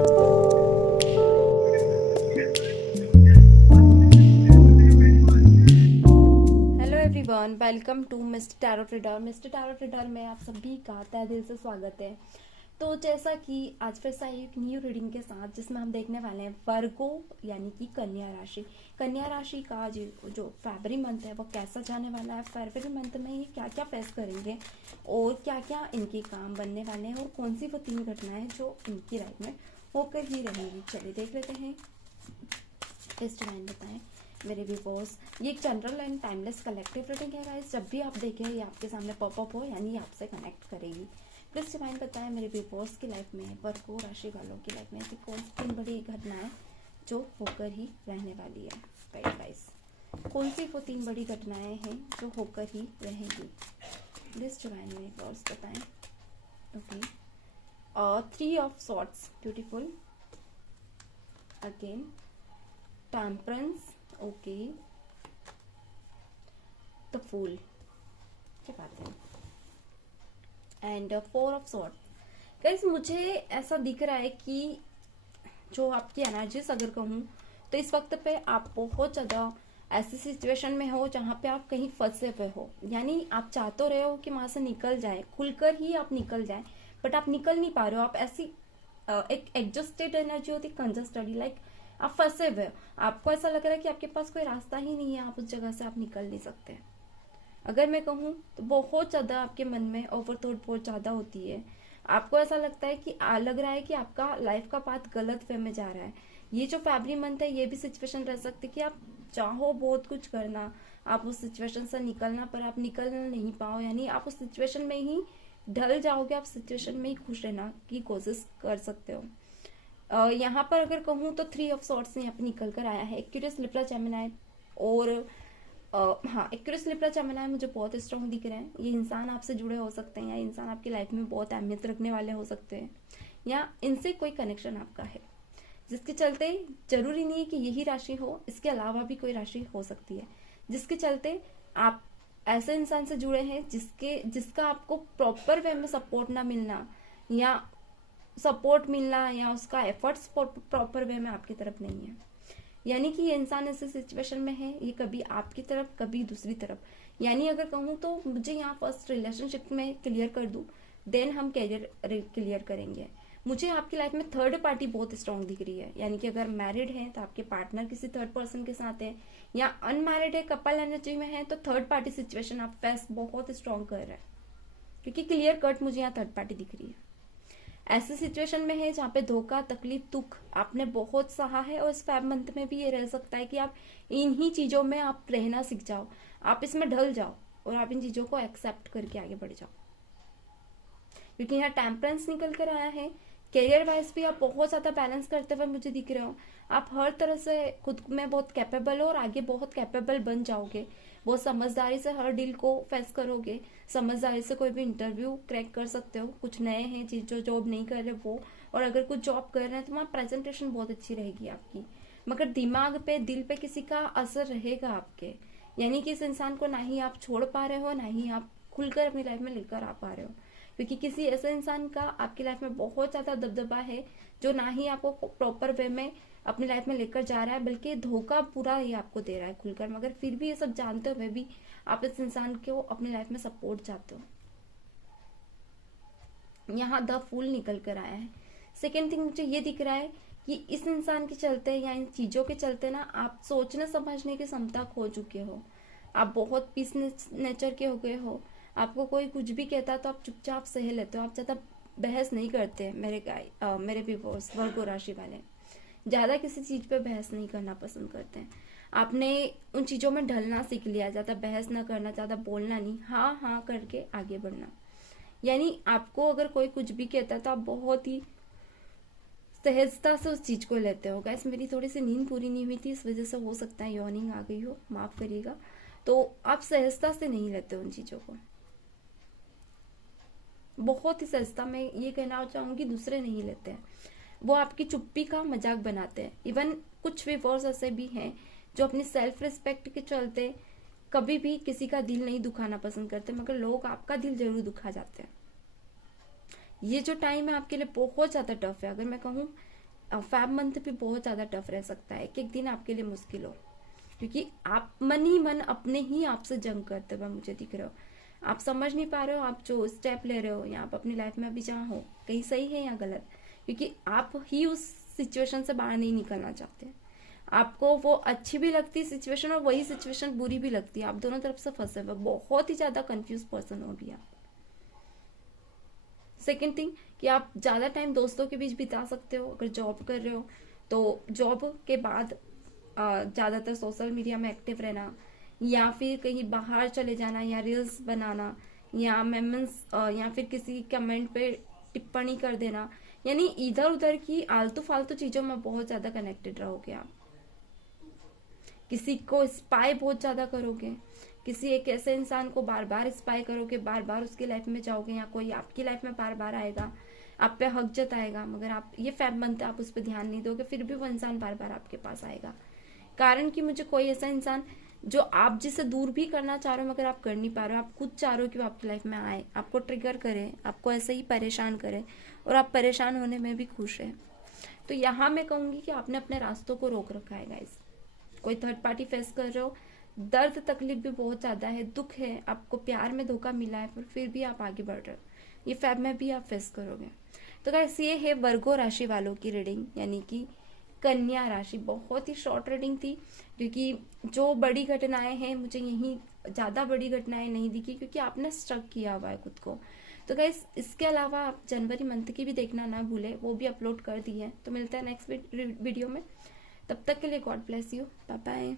Hello everyone, welcome to mister tarot trader. Mister tarot trader में आप सभी का तहे दिल से स्वागत है। तो जैसा कि आज फिर से एक न्यू रीडिंग के साथ, जिसमें हम देखने वाले हैं वर्गो यानी कि कन्या राशि। कन्या राशि का जो फरवरी मंथ है वो कैसा जाने वाला है, फरवरी मंथ में ये क्या क्या फेस करेंगे और क्या क्या इनके काम बनने वाले हैं, और कौन सी वो 3 घटनाएं जो इनकी लाइफ में होकर ही रहेंगी। चलिए देख लेते हैं। इस डिवाइन बताएं मेरे व्यूअर्स, ये एक general and timeless collective reading है गाइस। जब भी आप देखें ये आपके सामने पॉपअप हो, यानी आपसे कनेक्ट करेगी। प्लीज डिवाइन बताएं मेरे व्यूअर्स की लाइफ में, वर्गो राशि वालों की लाइफ में ऐसी कौन सी 3 बड़ी घटनाएं जो होकर ही रहने वाली है। राइट गाइस, कौन सी वो 3 बड़ी घटनाएं हैं जो होकर ही रहेंगी। प्लीज डिवाइन मेरे व्यूअर्स बताएं। Okay, 3 of swords, beautiful. Again temperance, okay, the fool, क्या बात है, एंड 4 ऑफ सॉर्ड। गाइस मुझे ऐसा दिख रहा है कि जो आपकी एनर्जीज अगर कहूँ तो इस वक्त पे आप बहुत ज़्यादा ऐसी सिचुएशन में हो जहाँ पे आप कहीं फंसे हुए हो, यानी आप चाह तो रहे हो कि वहां से निकल जाए, खुलकर ही आप निकल जाए, बट आप निकल नहीं पा रहे हो। आप ऐसी एक एडजस्टेड एनर्जी होती, कंजस्टेड, लाइक आप फंसे हुए हो। आपको ऐसा लग रहा है कि आपके पास कोई रास्ता ही नहीं है, आप उस जगह से आप निकल नहीं सकते। अगर मैं कहूँ तो बहुत ज्यादा आपके मन में ओवर थॉट बहुत ज्यादा होती है। आपको ऐसा लगता है कि लग रहा है कि आपका लाइफ का पाथ गलत वे में जा रहा है। ये जो फरवरी मंथ है ये भी सिचुएशन रह सकती है कि आप चाहो बहुत कुछ करना, आप उस सिचुएशन से निकलना, पर आप निकल नहीं पाओ, यानी आप उस सिचुएशन में ही ढल जाओगे। आप सिचुएशन में ही खुश रहना की कोशिश कर सकते हो। यहाँ पर अगर कहूँ तो 3 ऑफ सॉर्ट्स यहाँ पे निकल कर आया है। एक्यूरियस, लिब्रा, जेमिनी, और हाँ, एक्यूरियस, लिब्रा, जेमिनी मुझे बहुत स्ट्रांग दिख रहे हैं। ये इंसान आपसे जुड़े हो सकते हैं, या इंसान आपकी लाइफ में बहुत अहमियत रखने वाले हो सकते हैं, या इनसे कोई कनेक्शन आपका है, जिसके चलते जरूरी नहीं है कि यही राशि हो, इसके अलावा भी कोई राशि हो सकती है, जिसके चलते आप ऐसे इंसान से जुड़े हैं जिसका आपको प्रॉपर वे में सपोर्ट ना मिलना, या सपोर्ट मिलना, या उसका एफर्ट्स प्रॉपर वे में आपकी तरफ नहीं है। यानी कि ये इंसान ऐसे सिचुएशन में है, ये कभी आपकी तरफ कभी दूसरी तरफ। यानी अगर कहूँ तो मुझे यहाँ फर्स्ट रिलेशनशिप में क्लियर कर दूं, देन हम कैरियर क्लियर करेंगे। मुझे आपकी लाइफ में थर्ड पार्टी बहुत स्ट्रांग दिख रही है, यानी कि अगर मैरिड है तो आपके पार्टनर किसी थर्ड पर्सन के साथ है, या अनमैरिड है, कपल एनर्जी में है, तो थर्ड पार्टी सिचुएशन आप फेस बहुत स्ट्रांग कर रहे हैं, क्योंकि क्लियर कट मुझे यहाँ थर्ड पार्टी दिख रही है। ऐसे सिचुएशन में है जहाँ पे धोखा, तकलीफ, दुख आपने बहुत सहा है, और इस 5 मंथ में भी ये रह सकता है कि आप इन्हीं चीजों में आप रहना सीख जाओ, आप इसमें ढल जाओ, और आप इन चीजों को एक्सेप्ट करके आगे बढ़ जाओ। क्योंकि यहाँ टेम्परेंस निकल कर आया है। करियर वाइज भी आप बहुत ज्यादा बैलेंस करते हुए मुझे दिख रहे हो। आप हर तरह से खुद में बहुत कैपेबल हो, और आगे बहुत कैपेबल बन जाओगे। बहुत समझदारी से हर डील को फेस करोगे, समझदारी से कोई भी इंटरव्यू क्रैक कर सकते हो। कुछ नए हैं चीज जो जॉब नहीं कर रहे वो, और अगर कुछ जॉब कर रहे हैं तो वहाँ प्रेजेंटेशन बहुत अच्छी रहेगी आपकी, मगर दिमाग पे, दिल पे किसी का असर रहेगा आपके। यानी कि इस इंसान को ना ही आप छोड़ पा रहे हो, ना ही आप खुलकर अपनी लाइफ में लेकर आ पा रहे हो, क्योंकि किसी ऐसे इंसान का आपकी लाइफ में बहुत ज्यादा दबदबा है, जो ना ही आपको प्रॉपर वे में अपनी लाइफ में लेकर जा रहा है, बल्कि धोखा पूरा ही आपको दे रहा है खुलकर। मगर फिर भी ये सब जानते हुए भी आप इस इंसान को अपनी लाइफ में सपोर्ट चाहते हो। यहाँ द फूल निकल कर आया है। सेकेंड थिंग मुझे ये दिख रहा है कि इस इंसान के चलते, या इन चीजों के चलते ना, आप सोचने समझने की क्षमता खो चुके हो। आप बहुत पीस नेचर के हो गए हो। आपको कोई कुछ भी कहता है तो आप चुपचाप सह लेते हो, आप ज्यादा बहस नहीं करते। मेरे व्यूअर्स, वर्गो राशि वाले ज्यादा किसी चीज पे बहस नहीं करना पसंद करते हैं। आपने उन चीजों में ढलना सीख लिया, ज्यादा बहस ना करना, ज्यादा बोलना नहीं, हाँ हाँ करके आगे बढ़ना। यानी आपको अगर कोई कुछ भी कहता है तो आप बहुत ही सहजता से उस चीज को लेते हो। गैस मेरी थोड़ी सी नींद पूरी नहीं हुई थी, इस वजह से हो सकता है यॉर्निंग आ गई हो, माफ करिएगा। तो आप सहजता से नहीं लेते उन चीजों को, बहुत ही सहजता में ये कहना चाहूंगी, दूसरे नहीं लेते हैं। वो आपकी चुप्पी का मजाक बनाते हैं। इवन कुछ व्यूअर्स ऐसे भी हैं जो अपनी सेल्फ रिस्पेक्ट के चलते कभी भी किसी का दिल नहीं दुखाना पसंद करते, मगर लोग आपका दिल जरूर दुखा जाते हैं। ये जो टाइम है आपके लिए बहुत ज्यादा टफ है। अगर मैं कहूँ फेब मंथ भी बहुत ज्यादा टफ रह सकता है, कि एक दिन आपके लिए मुश्किल हो, क्योंकि आप मन ही मन अपने ही आप से जंग करते हुए मुझे दिख रहे हो। आप समझ नहीं पा रहे हो आप जो स्टेप ले रहे हो या आप अपनी लाइफ में अभी जहाँ हो कहीं सही है या गलत, क्योंकि आप ही उस सिचुएशन से बाहर नहीं निकलना चाहते। आपको वो अच्छी भी लगती है सिचुएशन और वही सिचुएशन बुरी भी लगती है, आप दोनों तरफ से फंसे हुए, बहुत ही ज्यादा कंफ्यूज पर्सन हो भी आप। सेकेंड थिंग कि आप ज्यादा टाइम दोस्तों के बीच बिता सकते हो, अगर जॉब कर रहे हो तो जॉब के बाद ज्यादातर सोशल मीडिया में एक्टिव रहना, या फिर कहीं बाहर चले जाना, या रील्स बनाना, या मेमन्स या फिर किसी कमेंट पे टिप्पणी कर देना, यानी इधर उधर की आलतू फालतू चीजों में बहुत ज्यादा कनेक्टेड रहोगे आप। किसी को स्पाई बहुत ज्यादा करोगे, किसी एक ऐसे इंसान को बार बार स्पाई करोगे, बार बार उसकी लाइफ में जाओगे, या कोई आपकी लाइफ में बार बार आएगा, आप पे हक जताएगा, मगर आप ये फैब मंथ आप उस पर ध्यान नहीं दोगे, फिर भी वो इंसान बार बार आपके पास आएगा। कारण कि मुझे कोई ऐसा इंसान जो आप जिसे दूर भी करना चाह रहे हो मगर आप कर नहीं पा रहे हो, आप खुद चाह रहे हो कि वो आपकी लाइफ में आए, आपको ट्रिगर करे, आपको ऐसे ही परेशान करे, और आप परेशान होने में भी खुश है। तो यहाँ मैं कहूंगी कि आपने अपने रास्तों को रोक रखा है गाइस। कोई थर्ड पार्टी फेस कर रहे हो, दर्द तकलीफ भी बहुत ज्यादा है, दुख है, आपको प्यार में धोखा मिला है, पर फिर भी आप आगे बढ़ रहे हो, ये फैब में भी आप फेस करोगे। तो गाइस ये है वर्गो राशि वालों की रीडिंग, यानी कि कन्या राशि। बहुत ही शॉर्ट रीडिंग थी, क्योंकि जो बड़ी घटनाएं हैं मुझे यही ज्यादा बड़ी घटनाएं नहीं दिखी, क्योंकि आपने स्ट्रक किया हुआ है खुद को। तो गाइस इसके अलावा आप जनवरी मंथ की भी देखना ना भूले, वो भी अपलोड कर दी है। तो मिलता है नेक्स्ट वीडियो में, तब तक के लिए God bless you, bye bye.